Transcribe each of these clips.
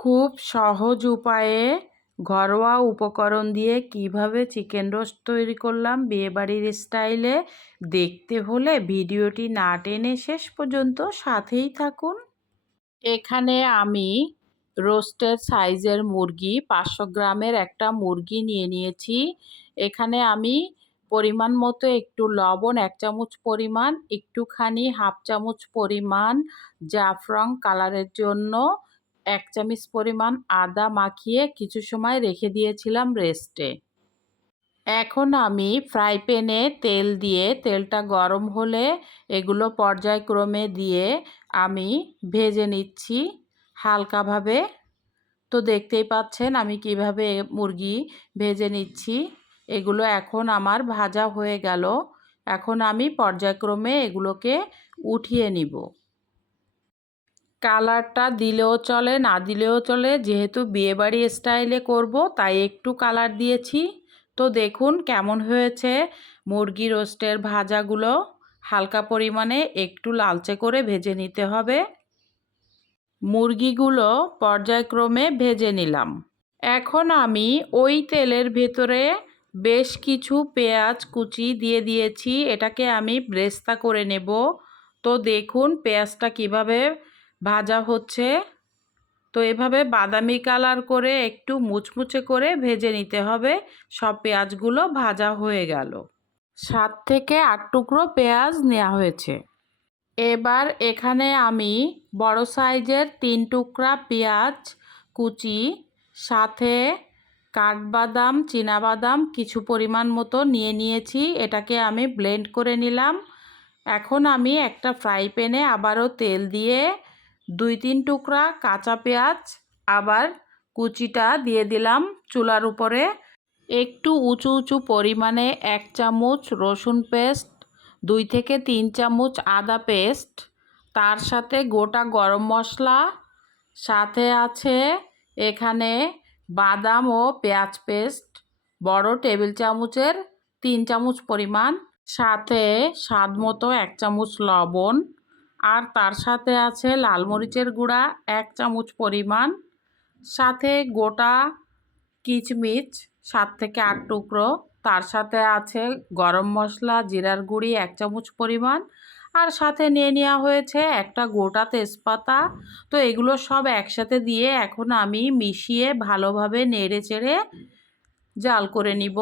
খুব সহজ উপায়ে ঘরোয়া উপকরণ দিয়ে কিভাবে চিকেন রোস্ট তৈরি করলাম বিয়েবাড়ির স্টাইলে, দেখতে হলে ভিডিওটি না টেনে শেষ পর্যন্ত সাথেই থাকুন। এখানে আমি রোস্টের সাইজের মুরগি 500 গ্রামের একটা মুরগি নিয়ে নিয়েছি। এখানে আমি পরিমাণ মতো একটু লবণ 1 চামচ পরিমাণ, একটুখানি হাফ চামচ পরিমাণ জাফরান কালারের জন্য 1 চামচ পরিমাণ আদা মাখিয়ে কিছু সময় রেখে দিয়েছিলাম রেস্টে। এখন আমি ফ্রাই প্যানে তেল দিয়ে তেলটা গরম হলে এগুলো পর্যায়ক্রমে দিয়ে আমি ভেজে নিচ্ছি হালকাভাবে। তো দেখতেই পাচ্ছেন আমি কিভাবে মুরগি ভেজে নিচ্ছি। এগুলো এখন আমার ভাজা হয়ে গেল। এখন আমি পর্যায়ক্রমে এগুলোকে উঠিয়ে নিব। কালারটা দিলেও চলে, না দিলেও চলে, যেহেতু বিয়েবাড়ি স্টাইলে করব তাই একটু কালার দিয়েছি। তো দেখুন কেমন হয়েছে মুরগি রোস্টের ভাজাগুলো। হালকা পরিমাণে একটু লালচে করে ভেজে নিতে হবে। মুরগিগুলো পর্যায়ক্রমে ভেজে নিলাম। এখন আমি ওই তেলের ভেতরে বেশ কিছু পেঁয়াজ কুচি দিয়ে দিয়েছি। এটাকে আমি ব্রেস্তা করে নেব। তো দেখুন পেঁয়াজটা কিভাবে ভাজা হচ্ছে। তো এভাবে বাদামি কালার করে একটু মুচমুচে করে ভেজে নিতে হবে। সব পেঁয়াজগুলো ভাজা হয়ে গেল। 7 থেকে 8 টুকরো পেঁয়াজ নেওয়া হয়েছে। এবার এখানে আমি বড় সাইজের 3 টুকরা পেঁয়াজ কুচি, সাথে কাঠবাদাম চীনাবাদাম কিছু পরিমাণ মতো নিয়ে নিয়েছি। এটাকে আমি ব্লেন্ড করে নিলাম। এখন আমি একটা ফ্রাই প্যানে আবারও তেল দিয়ে 2-3 টুকরা কাঁচা পেঁয়াজ আবার কুচিটা দিয়ে দিলাম চুলার উপরে। একটু উঁচু উঁচু পরিমাণে 1 চামচ রসুন পেস্ট, 2 থেকে 3 চামচ আদা পেস্ট, তার সাথে গোটা গরম মশলা, সাথে আছে এখানে বাদাম ও পেঁয়াজ পেস্ট বড় টেবিল চামচের 3 চামচ পরিমাণ, সাথে স্বাদ মতো 1 চামচ লবণ, আর তার সাথে আছে লাল মরিচের গুঁড়া 1 চামচ পরিমাণ, সাথে গোটা কিচমিচ 7 থেকে 8 টুকরো, তার সাথে আছে গরম মশলা জিরার গুঁড়ি 1 চামচ পরিমাণ, আর সাথে নিয়ে নেওয়া হয়েছে একটা গোটা তেজপাতা। তো এগুলো সব একসাথে দিয়ে এখন আমি মিশিয়ে ভালোভাবে নেড়ে চেড়ে জাল করে নিব।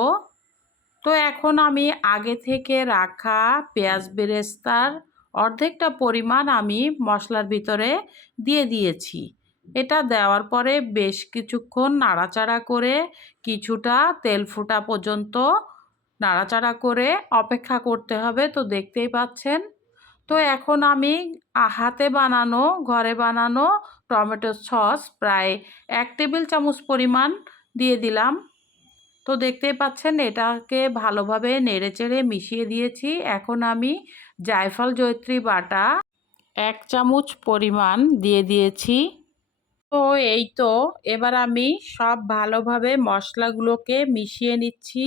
তো এখন আমি আগে থেকে রাখা পেঁয়াজ বেরেস্তার অর্ধেকটা পরিমাণ আমি মশলার ভিতরে দিয়ে দিয়েছি। এটা দেওয়ার পরে বেশ কিছুক্ষণ নাড়াচাড়া করে কিছুটা তেল ফোটা পর্যন্ত নাড়াচাড়া করে অপেক্ষা করতে হবে। তো দেখতেই পাচ্ছেন। তো এখন আমি হাতে বানানো ঘরে বানানো টমেটো সস প্রায় 1 টেবিল চামচ পরিমাণ দিয়ে দিলাম। তো দেখতেই পাচ্ছেন এটাকে ভালোভাবে নেড়েচেড়ে মিশিয়ে দিয়েছি। এখন আমি জায়ফল জয়িত্রী বাটা 1 চামচ পরিমাণ দিয়ে দিয়েছি। তো এই তো এবার আমি সব ভালোভাবে মশলাগুলোকে মিশিয়ে নিচ্ছি।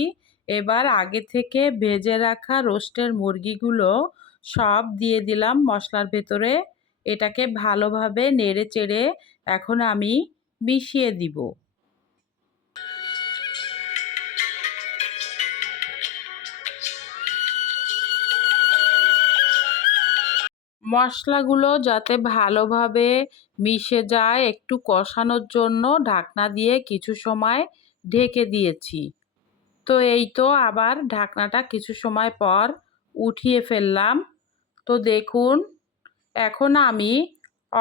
এবার আগে থেকে ভেজে রাখা রোস্টের মুরগিগুলো সব দিয়ে দিলাম মশলার ভেতরে। এটাকে ভালোভাবে নেড়ে চেড়ে এখন আমি মিশিয়ে দিব। মশলাগুলো যাতে ভালোভাবে মিশে যায় একটু কষানোর জন্য ঢাকনা দিয়ে কিছু সময় ঢেকে দিয়েছি। তো এই তো আবার ঢাকনাটা কিছু সময় পর উঠিয়ে ফেললাম। তো দেখুন এখন আমি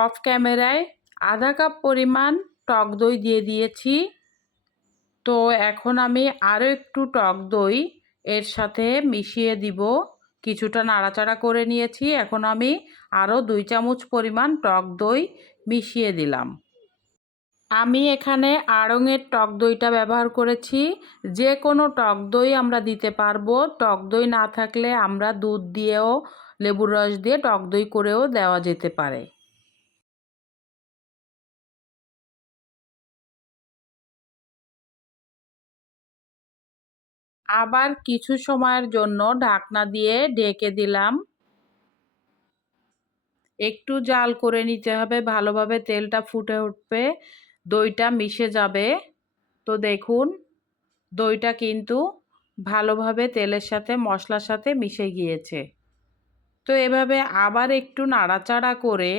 অফ ক্যামেরায় আধা কাপ পরিমাণ টক দই দিয়ে দিয়েছি। তো এখন আমি আরও একটু টক দই এর সাথে মিশিয়ে দিব। কিছুটা নাড়াচাড়া করে নিয়েছি। এখন আমি আরও 2 চামচ পরিমাণ টক দই মিশিয়ে দিলাম। আমি এখানে আড়ংয়ের টক দইটা ব্যবহার করেছি। যে কোনো টক দই আমরা দিতে পারবো। টক দই না থাকলে আমরা দুধ দিয়েও লেবুর রস দিয়ে টক দই করেও দেওয়া যেতে পারে। আবার কিছু সময়ের জন্য ঢাকনা দিয়ে ঢেকে দিলাম। একটু জাল করে নিতে হবে, ভালোভাবে তেলটা ফুটে উঠবে। দইটা মিশে যাবে। তো দেখুন দইটা কিন্তু ভালোভাবে তেলের সাথে মশলার সাথে মিশে গিয়েছে। তো এভাবে আবার একটু নাড়াচাড়া করে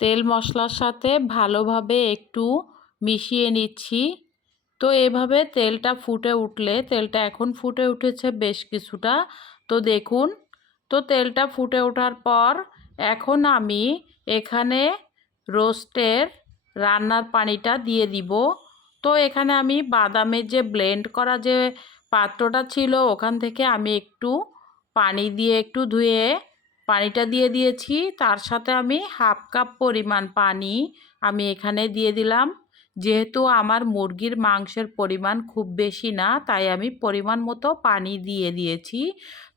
তেল মশলার সাথে ভালোভাবে একটু মিশিয়ে নিচ্ছি। তো এভাবে তেলটা ফুটে উঠলে, তেলটা এখন ফুটে উঠেছে বেশ কিছুটা। তো দেখুন, তো তেলটা ফুটে ওঠার পর এখন আমি এখানে রোস্টের রান্নার পানিটা দিয়ে দিব। তো এখানে আমি বাদামের যে ব্লেন্ড করা যে পাত্রটা ছিল ওখান থেকে আমি একটু পানি দিয়ে একটু ধুয়ে পানিটা দিয়ে দিয়েছি। তার সাথে আমি হাফ কাপ পরিমাণ পানি আমি এখানে দিয়ে দিলাম। যেহেতু আমার মুরগির মাংসের পরিমাণ খুব বেশি না, তাই আমি পরিমাণ মতো পানি দিয়ে দিয়েছি।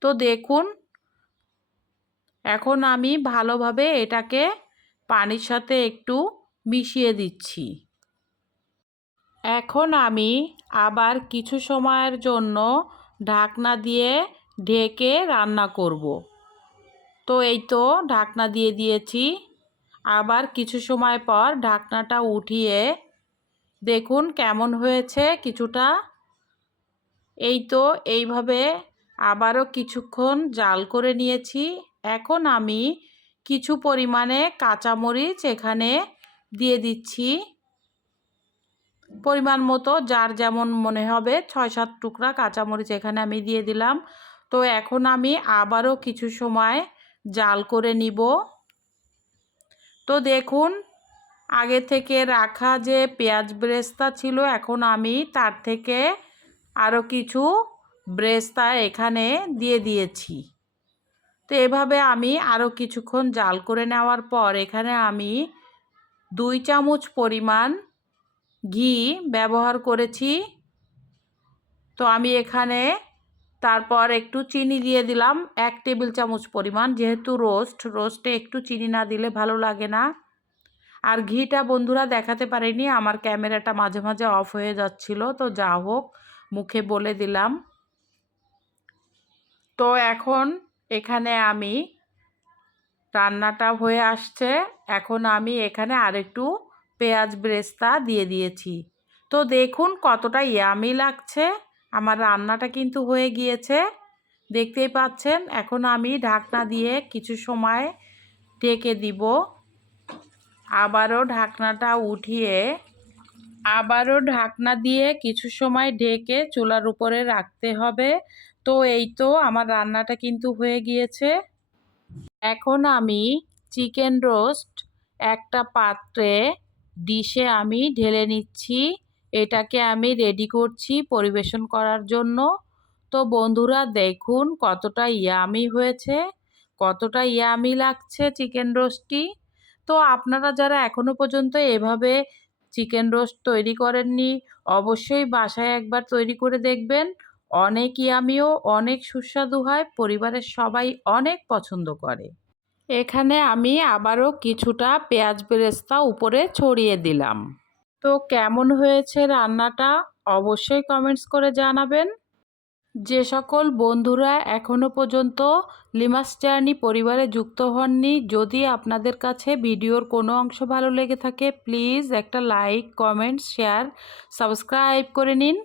তো দেখুন এখন আমি ভালোভাবে এটাকে পানির সাথে একটু মিশিয়ে দিচ্ছি। এখন আমি আবার কিছু সময়ের জন্য ঢাকনা দিয়ে ঢেকে রান্না করব। তো এই তো ঢাকনা দিয়ে দিয়েছি। আবার কিছু সময় পর ঢাকনাটা উঠিয়ে দেখুন কেমন হয়েছে কিছুটা। এই তো এইভাবে আবারও কিছুক্ষণ জাল করে নিয়েছি। এখন আমি কিছু পরিমাণে কাঁচামরিচ এখানে দিয়ে দিচ্ছি। পরিমাণ মতো যার যেমন মনে হবে ৬-৭ টুকরা কাঁচামরিচ এখানে আমি দিয়ে দিলাম। তো এখন আমি আবারও কিছু সময় জাল করে নিব। তো দেখুন আগে থেকে রাখা যে পেঁয়াজ ব্রেস্তা ছিল এখন আমি তার থেকে আরও কিছু ব্রেস্তা এখানে দিয়ে দিয়েছি। তো এভাবে আমি আরও কিছুক্ষণ জাল করে নেওয়ার পর এখানে আমি 2 চামচ পরিমাণ ঘি ব্যবহার করেছি। তো আমি এখানে তারপর একটু চিনি দিয়ে দিলাম 1 টেবিল চামচ পরিমাণ। যেহেতু রোস্টে একটু চিনি না দিলে ভালো লাগে না। আর ঘিটা বন্ধুরা দেখাতে পারিনি, আমার ক্যামেরাটা মাঝে মাঝে অফ হয়ে যাচ্ছিল। তো যা হোক মুখে বলে দিলাম। তো এখন এখানে আমি রান্নাটা হয়ে আসছে। এখন আমি এখানে আরেকটু পেঁয়াজ ব্রেস্তা দিয়ে দিয়েছি। তো দেখুন কতটা ইয়ামি লাগছে। আমার রান্নাটা কিন্তু হয়ে গিয়েছে, দেখতেই পাচ্ছেন। এখন আমি ঢাকনা দিয়ে কিছু সময় ঢেকে দিব। আবারও ঢাকনাটা উঠিয়ে আবারও ঢাকনা দিয়ে কিছু সময় ঢেকে চুলার উপরে রাখতে হবে। তো এই তো আমার রান্নাটা কিন্তু হয়ে গিয়েছে। এখন আমি চিকেন রোস্ট একটা পাত্রে ডিশে আমি ঢেলে নিচ্ছি। এটাকে আমি রেডি করছি পরিবেশন করার জন্য। তো বন্ধুরা দেখুন কতটা ইয়ামি হয়েছে, কতটা ইয়ামি লাগছে চিকেন রোস্টটি। তো আপনারা যারা এখনও পর্যন্ত এভাবে চিকেন রোস্ট তৈরি করেননি অবশ্যই বাসায় একবার তৈরি করে দেখবেন। অনেক ইয়ামিও অনেক সুস্বাদু হয়, পরিবারের সবাই অনেক পছন্দ করে। এখানে আমি আবারও কিছুটা পেঁয়াজ বেরেস্তা উপরে ছড়িয়ে দিলাম। তো কেমন হয়েছে রান্নাটা অবশ্যই কমেন্টস করে জানাবেন। যে সকল বন্ধুরা এখনও পর্যন্ত লিমাস জার্নি পরিবারে যুক্ত হননি, যদি আপনাদের কাছে ভিডিওর কোনো অংশ ভালো লেগে থাকে প্লিজ একটা লাইক, কমেন্ট, শেয়ার, সাবস্ক্রাইব করে নিন।